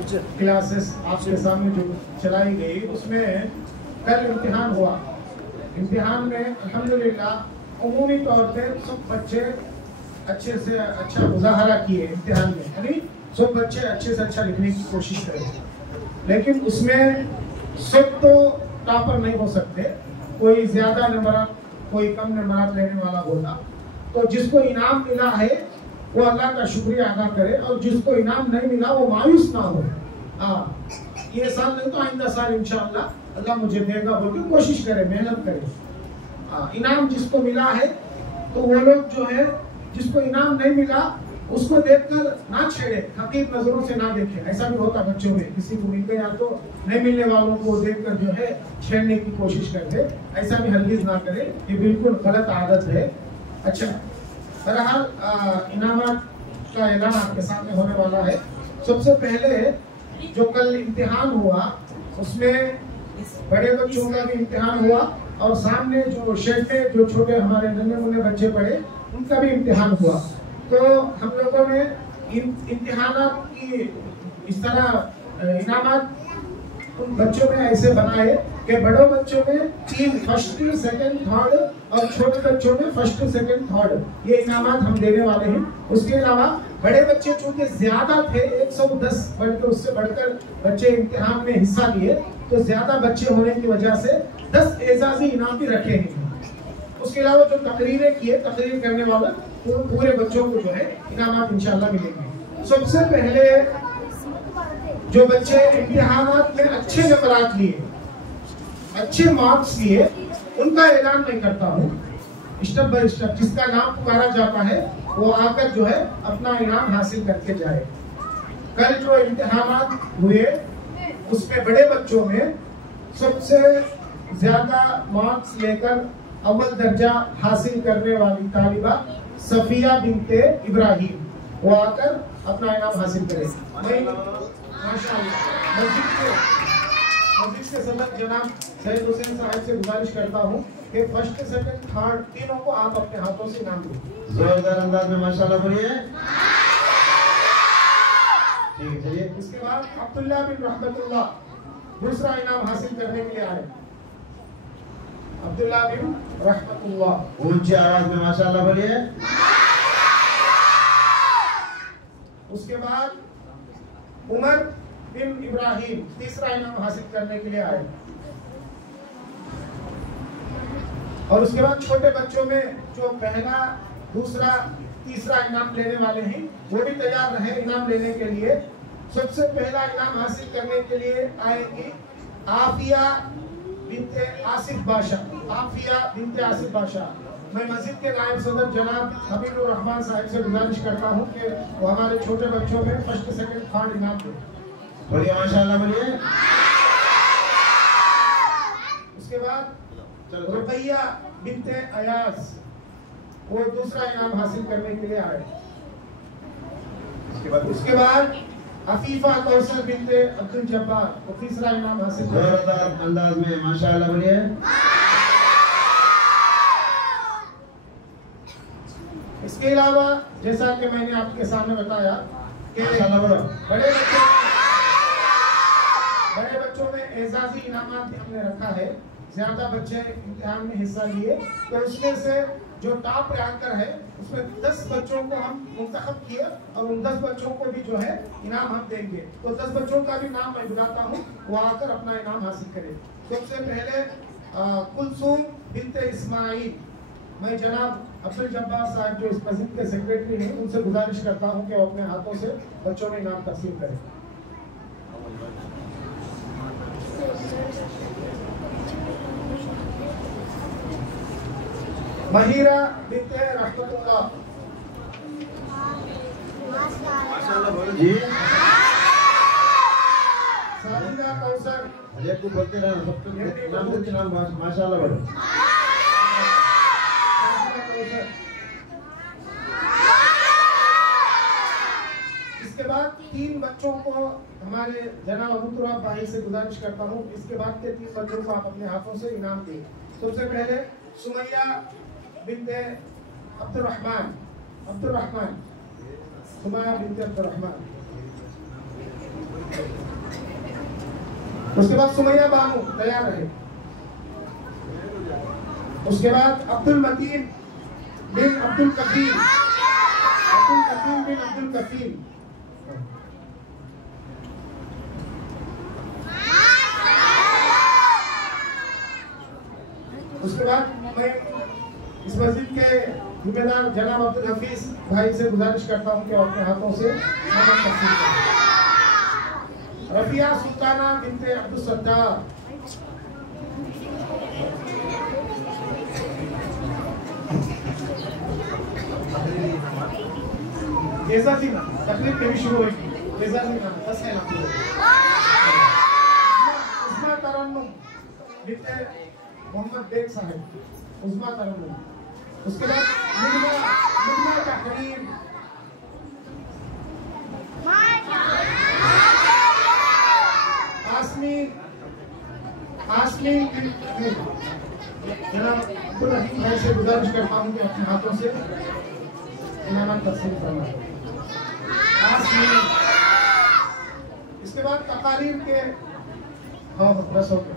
कुछ क्लासेस आपके सामने जो चलाई गई उसमें कल इम्तिहान हुआ। इम्तिहान में अल्हम्दुलिल्लाह उमूमी तौर पे सब बच्चे अच्छे से अच्छा मुजाहरा किए इम्तिहान में, यानी सब बच्चे अच्छे से अच्छा लिखने की कोशिश करें। लेकिन उसमें सब तो टॉपर नहीं हो सकते, कोई ज्यादा नंबर कोई कम नंबर लेने वाला होगा। तो जिसको इनाम मिला है वो अल्लाह का शुक्रिया अदा करे, और जिसको इनाम नहीं मिला वो मायूस ना हो। ये साल नहीं तो आइंदा साल इंशाअल्लाह अल्लाह मुझे देगा बोल के कोशिश करे, मेहनत करे। इनाम जिसको मिला है तो वो लोग जो है जिसको इनाम नहीं मिला उसको देखकर ना छेड़े, हकीर नजरों से ना देखे। ऐसा भी होता बच्चों में, किसी को मिल गया तो नहीं मिलने वालों को देखकर जो है छेड़ने की कोशिश करते, ऐसा भी हरगिज ना करे, ये बिल्कुल गलत आदत है। अच्छा, बहरहाल इनामात का ऐलान आपके सामने होने वाला है। सबसे पहले जो कल इम्तिहान हुआ उसमें बड़े बच्चों का भी इम्तिहान हुआ, और सामने जो शेड में जो छोटे हमारे नन्हे मुन्ने बच्चे पढ़े उनका भी इम्तिहान हुआ। तो हम लोगों ने इम्तिहानात की इस तरह इनामात उन बच्चों में ऐसे बनाए कि बड़ों बच्चों में 3 फर्स्ट सेकंड थर्ड, और छोटे बच्चों में फर्स्ट सेकंड थर्ड, ये इनामात हम देने वाले हैं। उसके अलावा बड़े बच्चे चूंकि ज्यादा थे, 110 बढ़कर उससे बढ़कर बच्चे इम्तिहान में हिस्सा लिए, तो ज्यादा बच्चे होने की वजह से 10 एजाजी इनाम भी रखे हैं। उसके अलावा जो तकरीरें किए, तकरीर करने वाले पूरे बच्चों को जो है इनामात इंशाल्लाह मिलेंगे। सबसे पहले जो बच्चे इम्तिहानात में अच्छे नंबरात लिए, अच्छे मार्क्स लिए, उनका ऐलान मैं करता हूँ स्टेप बाय स्टेप। जिसका नाम पुकारा जाता है वो आकर जो है अपना इनाम हासिल करके जाए। कल जो इम्तिहानात हुए उसमें बड़े बच्चों में सबसे ज्यादा मार्क्स लेकर अव्वल दर्जा हासिल करने वाली तालिबा सफिया बिनते इब्राहिम, वो आकर अपना इनाम हासिल करेगी। मैं माशाअल्लाह मस्जिद के सदर जनाब सैयद हुसैन साहब से गुजारिश करता हूँ कि फर्स्ट सेकंड थर्ड तीनों को आप अपने हाथों से इनाम दो। जोरदार अंदाज में माशाअल्लाह बोलिए। ठीक है, चलिए। इसके बाद अब्दुल्ला बिन रहमतुल्लाह दूसरा इनाम हासिल करने के लिए आए। अब्दुल्ला बिन रहमतुल्लाह, ऊंची आवाज में माशाअल्लाह बोलिए। उसके बाद उमर बिन इब्राहिम तीसरा इनाम हासिल करने के लिए आए। और उसके बाद छोटे बच्चों में जो पहला दूसरा तीसरा इनाम लेने वाले हैं वो भी तैयार रहे इनाम लेने के लिए। सबसे पहला इनाम हासिल करने के लिए आएंगी आफिया बिनते आसिफ बादशाह। आफिया बिनते आसिफ बादशाह, मैं मस्जिद के नायब सदर जनाब हबीबुर रहमान साहब से गुजारिश करता हूँ कि वो हमारे छोटे बच्चों में फर्स्ट सेकंड थर्ड इनाम दे। बोलिए माशाअल्लाह बोलिए। उसके बाद रुपैया बिनते अयाज, वो दूसरा इनाम हासिल करने के लिए आए। उसके बाद अफीफा कौसर बिनते अब्दुल जब्बार, वो तीसरा इनाम हासिल करने। जोरदार अंदाज में माशाअल्लाह बोलिए। इसके अलावा जैसा कि मैंने आपके सामने बताया कि बड़े बच्चों में एजाजी इनामात भी हमने रखा है। ज्यादा बच्चे इम्तिहान में हिस्सा लिए तो उसमें से जो टॉप रैंकर है उसमें 10 बच्चों को हम मुंतखब किए, और उन 10 बच्चों को भी जो है इनाम हम देंगे। तो 10 बच्चों का भी नाम मैं बुलाता हूँ, वो आकर अपना इनाम हासिल करें। सबसे पहले कुलसूम बिनते इस्माइल, मैं जनाब अब्दुल जब्बार साहब जो इस मस्जिद के सेक्रेटरी हैं उनसे गुजारिश करता हूँ कि वो अपने हाथों से बच्चों में इनाम तकसीम करें। महिरा बिनते रहमतुल्लाह माशाअल्लाह बोलो जी। सालिदा कौसर, अरे को बोलते रहना, सबको नाम देते नाम माशाअल्लाह बोलो। इसके बाद 3 बच्चों को हमारे जनाब अबूतुरा भाई से गुजारिश करता हूँ, इसके बाद के 3 बच्चों को आप अपने हाथों से इनाम दें। सबसे पहले सुमैया बिनते अब्दुर्रहमान, सुमैया बिनते अब्दुर्रहमान। उसके बाद सुमैया बानू तैयार रहे। उसके बाद अब्दुल मतीन बिन अब्दुल कफील, अब्दुल कफील बिन अब्दुल कफील। उसके बाद मैं इस मस्जिद के जिम्मेदार जनाब अब्दुल हफीज भाई से गुजारिश करता हूँ कि अपने हाथों से नमक तकसीम करें। रफिया सुल्ताना बिनते अब्दुल सत्तार, जैसा थी ना तकलीफ कभी शुरू होगी, जैसा थी ना बस है ना उस्मा तरन्नुम बिनते मोहम्मद बेग साहब, उस्मा तरन्नुम। उसके बाद मुन्ना तहरीर, आसमी जनाब अब्दुल रहीम भाई से गुजारिश करता हूँ कि अपने हाथों से इनामत तकसीम करना। इसके बाद तकारीर के बस हो गए।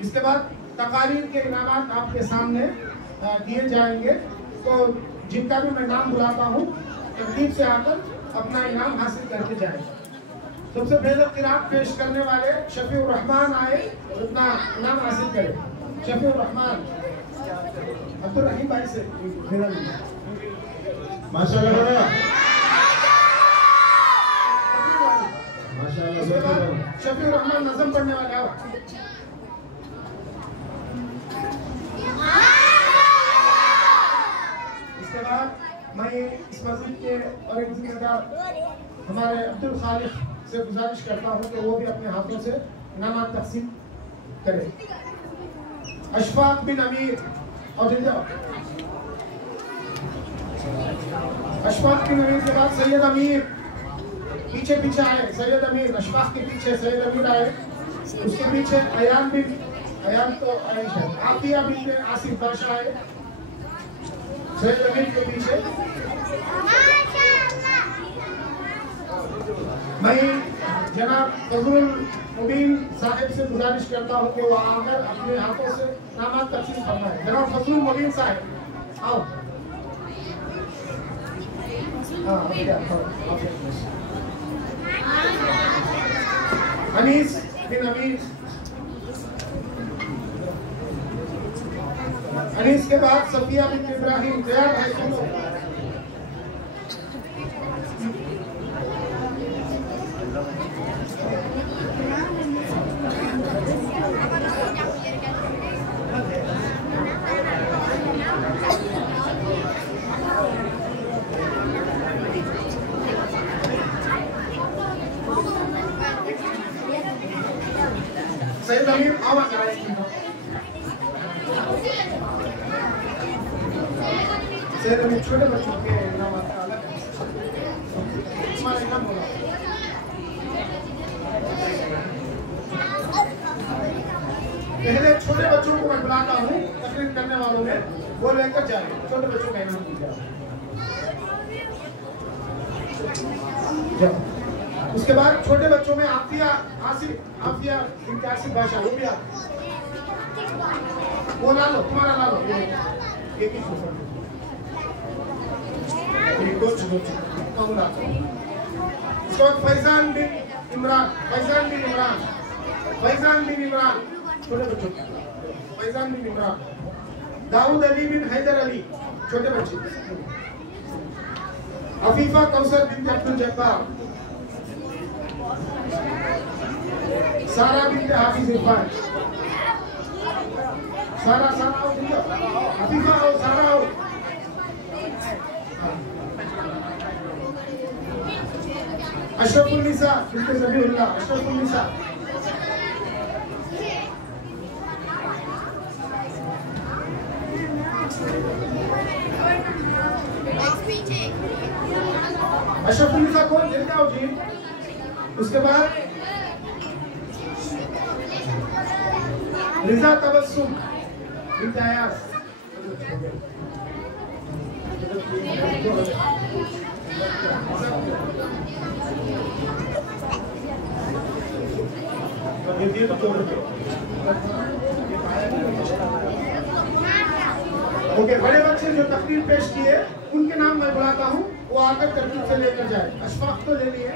इसके बाद तकारीर के इनामात आपके सामने दिए जाएंगे, तो जिनका भी मैं नाम बुलाता हूँ तरतीब से आकर अपना इनाम हासिल करके जाएगा। सबसे पहले किरात पेश करने वाले शफीउर रहमान आए और अपना इनाम हासिल करें। शफीउर रहमान अब्दुल रहीम भाई से माशाल्लाह शफीउर रहमान नज़म पढ़ने वाले आओ। इसके बाद मैं इस मस्जिद के और एक जिम्मेदार हमारे अब्दुल खालिक से गुजारिश करता हूँ कि वो भी अपने हाथों से इनामात तकसीम करें। अशफाक बिन अमीर और अशफाक बिन अमीर के बाद सैयद अमीर पीछे पीछे आए। सैयद अमीर अशफाक के पीछे सैयद अमीर आए। उसके पीछे अयान तो आयशा आफिया बिन आसिफ बादशाह आए। सैयद अमीर के पीछे मैं जनाब फजलुल मुबीन साहिब से गुजारिश करता हूँ कि वो आकर अपने हाथों से इनामात तकसीम फरमाएं। जनाब फजलुल मुबीन साहिब आओ। अनीस बिन अमीर, अनीस के बाद सफिया बिन इब्राहिम। तैयार भाई सुनो। सैयद अमीर आवा कराएंगे। सैयद अमीर छोटे बच्चों के इनामात का अलग हमारा इनाम बोला। पहले छोटे बच्चों को मैं बुलाता हूँ, तकरीर करने वालों में वो लेकर जाए, छोटे बच्चों का इनाम दिया जाए। उसके बाद छोटे बच्चों में आफिया इनके आसिफ भाषा वो भी आप वो ला लो, तुम्हारा ला लो। एक ही उसके बाद फैजान बिन इमरान, छोटे बच्चों फैजान बिन इमरान। दाऊद अली बिन हैदर अली, छोटे बच्चे। अफीफा कौसर बिन अब्दुल जब्बार। सारा बिन हाफिज इरफान। सारा आओ, अफीफा आओ, सारा आओ। अशरफुल निसा बिन ज़बीहुल्लाह, अशरफुल निसा। अशरफुल निसा कौन? जल्दी आओ जी। उसके बाद रिजा तबस्सुम बिन अयास। ये दिए तो छोड़ दो। ओके, बड़े बच्चे जो तकरीर पेश किए उनके नाम मैं बुलाता हूँ, वो आकर तरकीब से लेकर जाए। अशफाक तो ले लिए,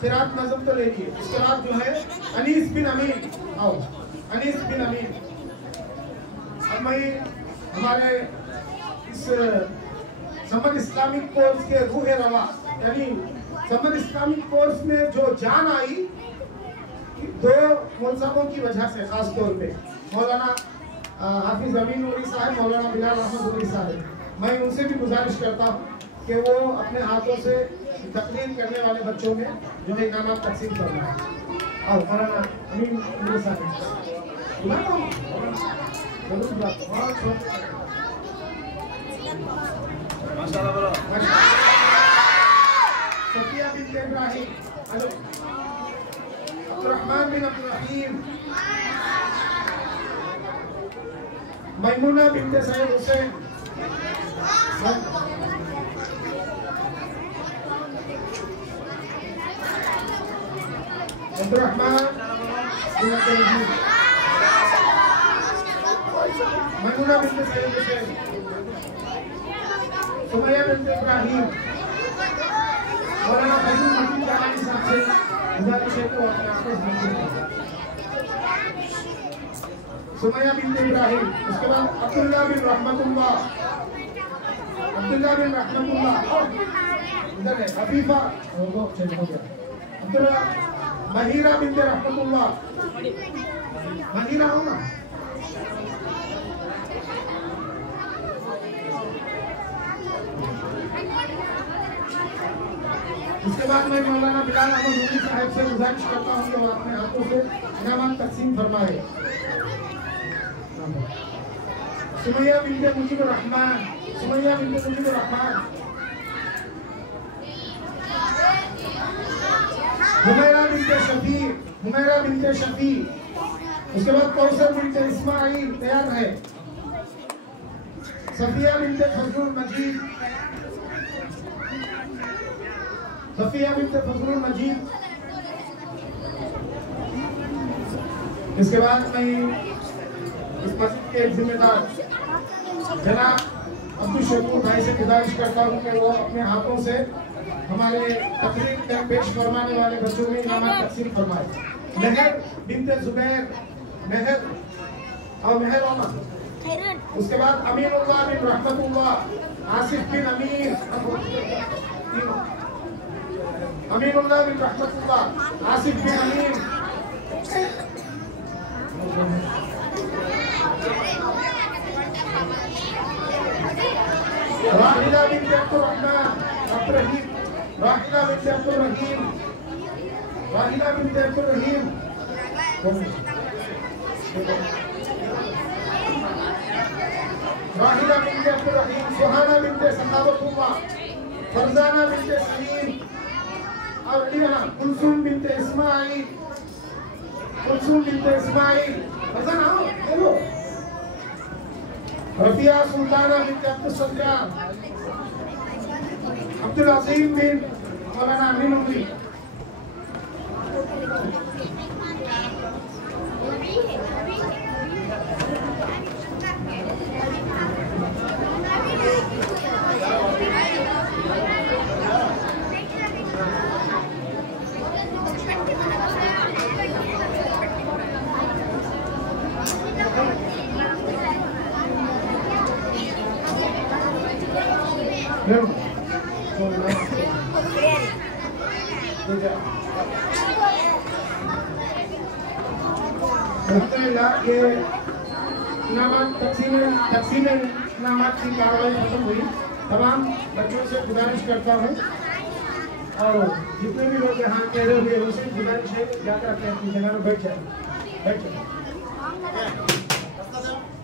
क़िरात नज़म तो ले लिए, इसके बाद जो है अनीस बिन अमीन, आओ अनीस बिन अमीन। अब मैं हमारे इस समन इस्लामिक कोर्स के रूह रवा यानी समन इस्लामिक कोर्स में जो जान आई दो मुल्ज़मों की वजह से, खास तौर पे मौलाना हाफिज अमीन उरी साहब, मौलाना बिलाल अहमद उरी साहब, मैं उनसे भी गुजारिश करता हूँ कि वो अपने हाथों से तकरीर करने वाले बच्चों में जो है इनाम तकसीम करना है। और मौलाना अमीन उरी साहब बुलाता हूँ, जरूर बुलाता हूँ। सफिया बिन इब्राहिम, हेलो, अब्दुर्रहमान बिन अब्दुल रहीम, मैमुना बिनते सैयद हुसैन, अब्दुर्रहमान बिन अब्दुल रहीम, मैमुना बिनते सैयद हुसैन, सुमैया बिनते इब्राहिम। मौलाना फैजुल मजीद जालानी साहब से गुजारिश है कि वो अपने आप को समझें। सुमैया बिनते इब्राहिम, उसके बाद अब्दुल्ला बिन रहमतुल्लाह, अब्दुल्ला बिन रहमतुल्लाह, इधर है हफीफा, वो चल हो गया, अब्दुल्ला, महिरा बिनते रहमतुल्लाह, महिरा हो ना, उसके बाद मैं मौलाना बिलाल अहमद उरी साहब से गुजारिश करता हूँ कि वो अपने हाथों से इनाम तकसीम फरमाए। सुमैया बिनते मुजीबुर रहमान, सुमैया बिनते मुजीबुर रहमान, हुमैरा बिनते शफी, हुमैरा बिनते शफी, उसके बाद कौसर बिनते इस्माइल तैयार है, सफिया बिनते फजलुल मजीद, सफिया बिनते फजलुल मजीद। इसके बाद मैं इस मस्जिद के जिम्मेदार जनाब अब्दुल शकूर भाई से गुजारिश करता हूँ कि वो अपने हाथों से हमारे तकरीर पेश फरमाने वाले बच्चों में इनाम तकसीम फरमाए। मेहर बिनते जुबैर, मेहर और मेहर ओमा, उसके बाद अमीनुल्लाह बिन रहमतुल्लाह, आसिफ बिन अमीन, अमीनुल्लाह बिन रहमतुल्लाह, आसिफ बिन अमीन, राहिला बिन अब्दुल रहमान, अब्दुल रहीम, राहिला बिन अब्दुल रहीम, राहिला बिन अब्दुल रहीम, राहिला बिन अब्दुल रहीम, सुहाना बिन सखावतुल्लाह, फरजाना बिन सलीम, और कुलसुम बिन इस्माइल, कुलसुम बिन इस्माइल, फरजाना आओ, हेलो, रफिया सुल्ताना बिन अब्दुल सत्तार, अब्दुल अजीम बिन मौलाना अमीन उमरी, ये तकसीम इनामात की कार्रवाई खत्म हुई। तमाम बच्चों से गुजारिश करता हूँ और जितने भी लोग यहाँ कह रहे हुए उनसे गुजारिश है जाकर अपनी जगह में बैठ जाए।